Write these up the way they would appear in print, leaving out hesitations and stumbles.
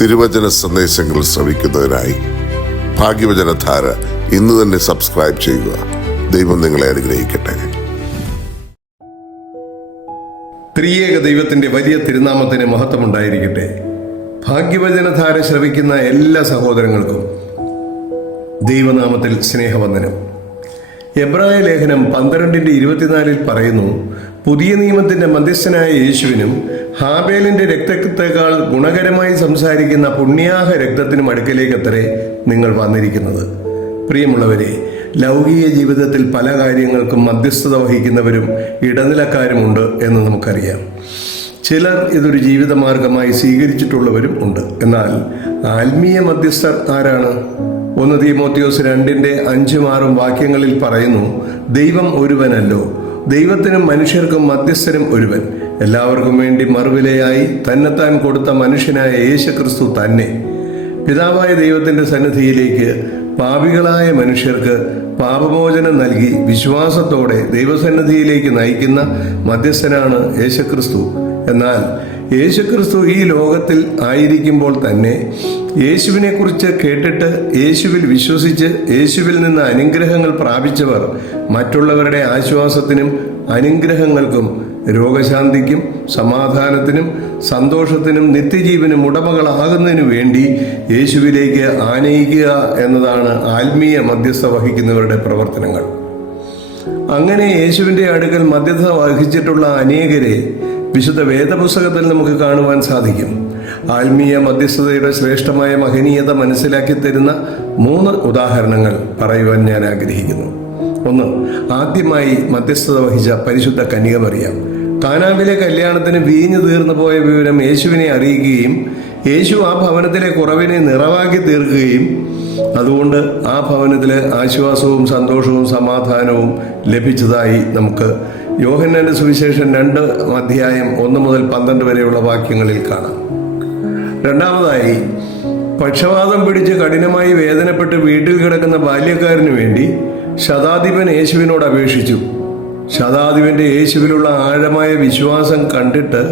തിരുവചന സന്ദേശങ്ങൾ ശ്രവിക്കുന്നതിനായി ഭാഗ്യവചനധാര ഇന്ന് തന്നെ സബ്സ്ക്രൈബ് ചെയ്യുക. ദൈവം നിങ്ങളെ അനുഗ്രഹിക്കട്ടെ. ത്രിയേക ദൈവത്തിന്റെ വലിയ തിരുനാമത്തിന് മഹത്വമുണ്ടായിരിക്കട്ടെ. ഭാഗ്യവചനധാര ശ്രവിക്കുന്ന എല്ലാ സഹോദരങ്ങൾക്കും ദൈവനാമത്തിൽ സ്നേഹവന്ദനം. എബ്രായ ലേഖനം 12:24 പറയുന്നു, പുതിയ നിയമത്തിന്റെ മധ്യസ്ഥനായ യേശുവിനും ഹാബേലിന്റെ രക്തത്തേക്കാൾ ഗുണകരമായി സംസാരിക്കുന്ന പുണ്യാഹ രക്തത്തിനും അടുക്കലേക്കത്രേ നിങ്ങൾ വന്നിരിക്കുന്നത്. പ്രിയമുള്ളവരെ, ലൗകിക ജീവിതത്തിൽ പല കാര്യങ്ങൾക്കും മധ്യസ്ഥത വഹിക്കുന്നവരും ഇടനിലക്കാരുമുണ്ട് എന്ന് നമുക്കറിയാം. ചിലർ ഇതൊരു ജീവിതമാർഗമായി സ്വീകരിച്ചിട്ടുള്ളവരും ഉണ്ട്. എന്നാൽ ആത്മീയ മധ്യസ്ഥർ ആരാണ്? 1 തീമോഥെയോസ് 2:5-6 വാക്യങ്ങളിൽ പറയുന്നു, ദൈവം ഒരുവനല്ലോ, ദൈവത്തിനും മനുഷ്യർക്കും മധ്യസ്ഥനും ഒരുവൻ, എല്ലാവർക്കും വേണ്ടി മറുവിലയായി തന്നെത്താൻ കൊടുത്ത മനുഷ്യനായ യേശുക്രിസ്തു തന്നെ. പിതാവായ ദൈവത്തിന്റെ സന്നിധിയിലേക്ക് പാപികളായ മനുഷ്യർക്ക് പാപമോചനം നൽകി വിശ്വാസത്തോടെ ദൈവസന്നിധിയിലേക്ക് നയിക്കുന്ന മധ്യസ്ഥനാണ് യേശുക്രിസ്തു. എന്നാൽ യേശുക്രിസ്തു ഈ ലോകത്തിൽ ആയിരിക്കുമ്പോൾ തന്നെ യേശുവിനെ കുറിച്ച് കേട്ടിട്ട് യേശുവിൽ വിശ്വസിച്ച് യേശുവിൽ നിന്ന് അനുഗ്രഹങ്ങൾ പ്രാപിച്ചവർ മറ്റുള്ളവരുടെ ആശ്വാസത്തിനും അനുഗ്രഹങ്ങൾക്കും രോഗശാന്തിക്കും സമാധാനത്തിനും സന്തോഷത്തിനും നിത്യജീവനും ഉടമകളാകുന്നതിനു വേണ്ടി യേശുവിലേക്ക് ആനയിക്കുക എന്നതാണ് ആത്മീയ മധ്യസ്ഥ വഹിക്കുന്നവരുടെ പ്രവർത്തനങ്ങൾ. അങ്ങനെ യേശുവിൻ്റെ അടുക്കൽ മധ്യസ്ഥത വഹിച്ചിട്ടുള്ള അനേകരെ വിശുദ്ധ വേദപുസ്തകത്തിൽ നമുക്ക് കാണുവാൻ സാധിക്കും. ആത്മീയ മധ്യസ്ഥതയുടെ ശ്രേഷ്ഠമായ മഹനീയത മനസ്സിലാക്കി തരുന്ന 3 ഉദാഹരണങ്ങൾ പറയുവാൻ ഞാൻ ആഗ്രഹിക്കുന്നു. 1. ആദ്യമായി മധ്യസ്ഥത വഹിച്ച പരിശുദ്ധ കന്യകമറിയാം. കാനാവിലെ കല്യാണത്തിന് വീഞ്ഞു തീർന്നു പോയ വിവരം യേശുവിനെ അറിയിക്കുകയും യേശു ആ ഭവനത്തിലെ കുറവിനെ നിറവാക്കി തീർക്കുകയും അതുകൊണ്ട് ആ ഭവനത്തിലെ ആശ്വാസവും സന്തോഷവും സമാധാനവും ലഭിച്ചതായി നമുക്ക് യോഹന്നാന്റെ സുവിശേഷം 2:1-12 വരെയുള്ള വാക്യങ്ങളിൽ കാണാം. രണ്ടാമതായി, പക്ഷവാതം പിടിച്ച് കഠിനമായി വേദനപ്പെട്ട് വീട്ടിൽ കിടക്കുന്ന ബാല്യക്കാരന് വേണ്ടി ശതാധിപൻ യേശുവിനോട് അപേക്ഷിച്ചു. ശതാധിപന്റെ യേശുവിലുള്ള ആഴമായ വിശ്വാസം കണ്ടിട്ട്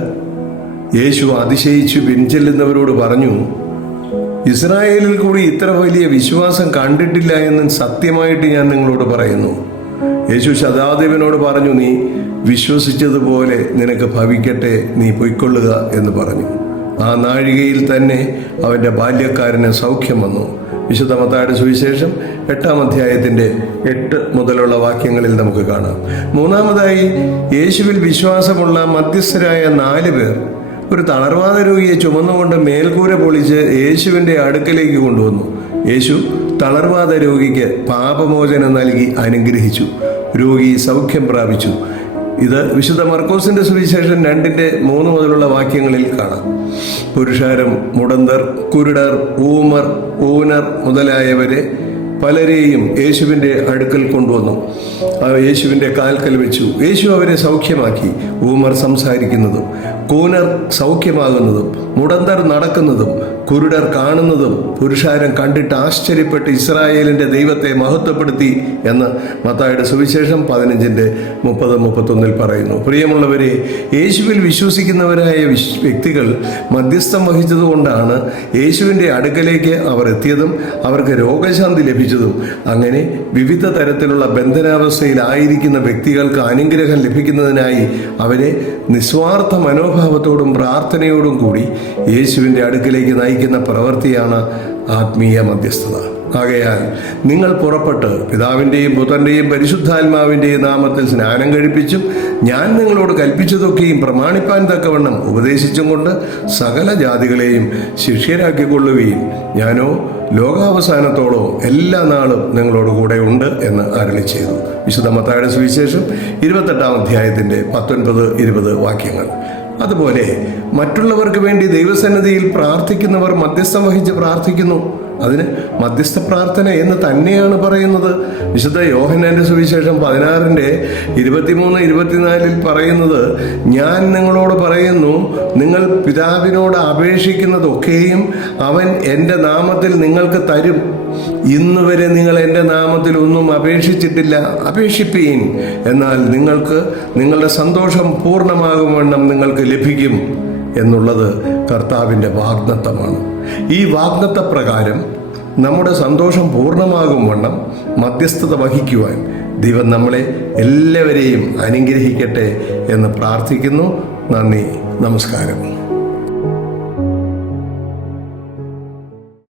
യേശു അതിശയിച്ചു പിൻചെല്ലുന്നവരോട് പറഞ്ഞു, ഇസ്രായേലിൽ കൂടി ഇത്ര വലിയ വിശ്വാസം കണ്ടിട്ടില്ല എന്ന് സത്യമായിട്ട് ഞാൻ നിങ്ങളോട് പറയുന്നു. യേശു ശതാധിപനോട് പറഞ്ഞു, നീ വിശ്വസിച്ചതുപോലെ നിനക്ക് ഭവിക്കട്ടെ, നീ പൊയ്ക്കൊള്ളുക എന്ന് പറഞ്ഞു. ആ നാഴികയിൽ തന്നെ അവൻ്റെ ബാല്യക്കാരന് സൗഖ്യം വന്നു. വിശുദ്ധ മത്തായിയുടെ സുവിശേഷം 8 മുതലുള്ള വാക്യങ്ങളിൽ നമുക്ക് കാണാം. മൂന്നാമതായി, യേശുവിൽ വിശ്വാസമുള്ള മധ്യസ്ഥരായ 4 പേർ ഒരു തളർവാദ രോഗിയെ ചുമന്നുകൊണ്ട് മേൽക്കൂര പൊളിച്ച് യേശുവിൻ്റെ അടുക്കലേക്ക് കൊണ്ടുവന്നു. യേശു തളർവാദ രോഗിക്ക് പാപമോചനം നൽകി അനുഗ്രഹിച്ചു. രോഗി സൗഖ്യം പ്രാപിച്ചു. ഇത് വിശുദ്ധ മർക്കോസിന്റെ സുവിശേഷം 2:3 മുതലുള്ള വാക്യങ്ങളിൽ കാണാം. പുരുഷാരം, മുടന്തർ, കുരുടർ, ഊമർ, ഊനർ മുതലായവരെ പലരെയും യേശുവിൻ്റെ അടുക്കൽ കൊണ്ടുവന്നു. യേശുവിൻ്റെ കാൽക്കൽ വെച്ചു. യേശു അവരെ സൗഖ്യമാക്കി. ഊമർ സംസാരിക്കുന്നതും കൂനർ സൗഖ്യമാകുന്നതും മുടന്തർ നടക്കുന്നതും കുരുടർ കാണുന്നതും പുരുഷാരം കണ്ടിട്ട് ആശ്ചര്യപ്പെട്ട് ഇസ്രായേലിൻ്റെ ദൈവത്തെ മഹത്വപ്പെടുത്തി എന്ന് മത്തായിയുടെ സുവിശേഷം 15:30-31 പറയുന്നു. പ്രിയമുള്ളവരെ, യേശുവിൽ വിശ്വസിക്കുന്നവരായ വ്യക്തികൾ മധ്യസ്ഥം വഹിച്ചതുകൊണ്ടാണ് യേശുവിൻ്റെ അടുക്കലേക്ക് അവർ എത്തിയതും അവർക്ക് രോഗശാന്തി ലഭിച്ചതും. അങ്ങനെ വിവിധ തരത്തിലുള്ള ബന്ധനാവസ്ഥയിലായിരിക്കുന്ന വ്യക്തികൾക്ക് അനുഗ്രഹം ലഭിക്കുന്നതിനായി അവരെ നിസ്വാർത്ഥ മനോഭാവത്തോടും പ്രാർത്ഥനയോടും കൂടി യേശുവിൻ്റെ അടുക്കിലേക്ക് നയിക്കുന്ന പ്രവൃത്തിയാണ് ആത്മീയ മധ്യസ്ഥത. ആകയാൽ നിങ്ങൾ പുറപ്പെട്ട് പിതാവിൻ്റെയും പുത്രൻ്റെയും പരിശുദ്ധാത്മാവിൻ്റെയും നാമത്തിൽ സ്നാനം കഴിപ്പിച്ചും ഞാൻ നിങ്ങളോട് കൽപ്പിച്ചതൊക്കെയും പ്രമാണിപ്പാൻ തക്കവണ്ണം ഉപദേശിച്ചും കൊണ്ട് സകല ജാതികളെയും ശിഷ്യരാക്കിക്കൊള്ളുകയും ഞാനോ ലോകാവസാനത്തോളം എല്ലാ നാളും നിങ്ങളോട് കൂടെ ഉണ്ട് എന്ന് അരുളി ചെയ്തു. വിശുദ്ധ മത്തായിയുടെ സുവിശേഷം 28-19-20 വാക്യങ്ങൾ. അതുപോലെ മറ്റുള്ളവർക്ക് വേണ്ടി ദൈവസന്നിധിയിൽ പ്രാർത്ഥിക്കുന്നവർ മധ്യസ്ഥം വഹിച്ച് പ്രാർത്ഥിക്കുന്നു. അതിന് മധ്യസ്ഥ പ്രാർത്ഥന എന്ന് തന്നെയാണ് പറയുന്നത്. വിശുദ്ധ യോഹന്നാന്റെ സുവിശേഷം 16:23-24 പറയുന്നത്, ഞാൻ നിങ്ങളോട് പറയുന്നു, നിങ്ങൾ പിതാവിനോട് അപേക്ഷിക്കുന്നതൊക്കെയും അവൻ എൻ്റെ നാമത്തിൽ നിങ്ങൾക്ക് തരും. ഇന്നുവരെ നിങ്ങൾ എൻ്റെ നാമത്തിൽ ഒന്നും അപേക്ഷിച്ചിട്ടില്ല. അപേക്ഷിപ്പീൻ, എന്നാൽ നിങ്ങൾക്ക് നിങ്ങളുടെ സന്തോഷം പൂർണ്ണമാകും വണ്ണം നിങ്ങൾക്ക് ലഭിക്കും എന്നുള്ളത് കർത്താവിൻ്റെ വാഗ്ദത്തമാണ്. ഈ വാഗ്ദത്ത പ്രകാരം നമ്മുടെ സന്തോഷം പൂർണ്ണമാകും വണ്ണം മധ്യസ്ഥത വഹിക്കുവാൻ ദൈവം നമ്മളെ എല്ലാവരെയും അനുഗ്രഹിക്കട്ടെ എന്ന് പ്രാർത്ഥിക്കുന്നു. നന്ദി, നമസ്കാരം.